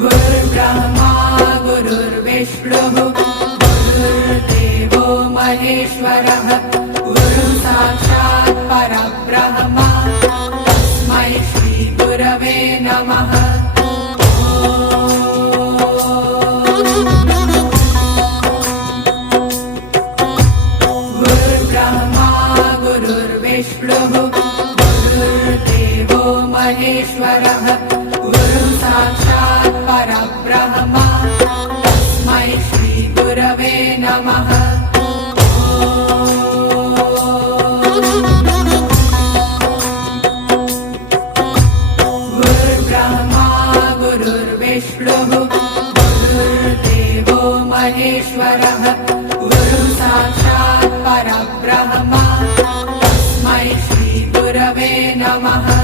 गुरुर्ब्रह्मा गुरुर्विष्णुः गुरुर्देवो महेश्वरः गुरुः साक्षात् परब्रह्म तस्मै श्री गुरवे नमः। गुरुर्ब्रह्मा गुरुर्विष्णुः गुरुर्देवो महेश्वरः गुरुः साक्षात् परब्रह्म तस्मै श्री गुरवे नमः। गुरुर्ब्रह्मा गुरुर्विष्णुः गुरुर्देवो महेश्वरः गुरुः साक्षात् परब्रह्म तस्मै श्री गुरवे नमः।